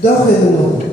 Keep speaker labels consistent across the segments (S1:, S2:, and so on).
S1: da reunião.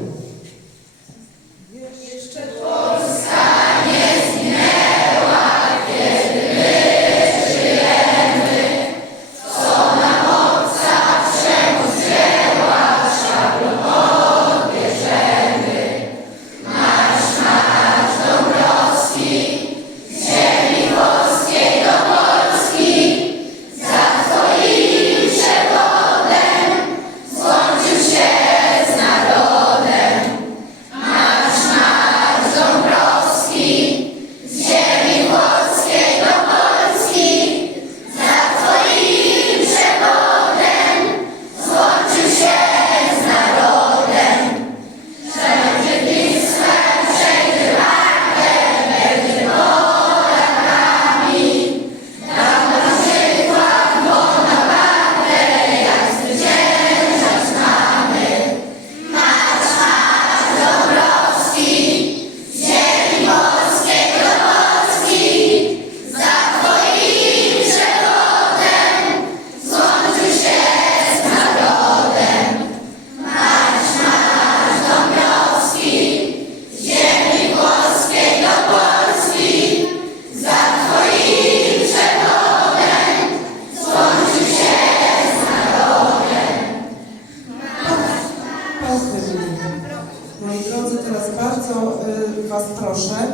S1: Moi drodzy, teraz bardzo y, Was proszę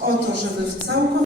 S1: o to, żeby w całkowitym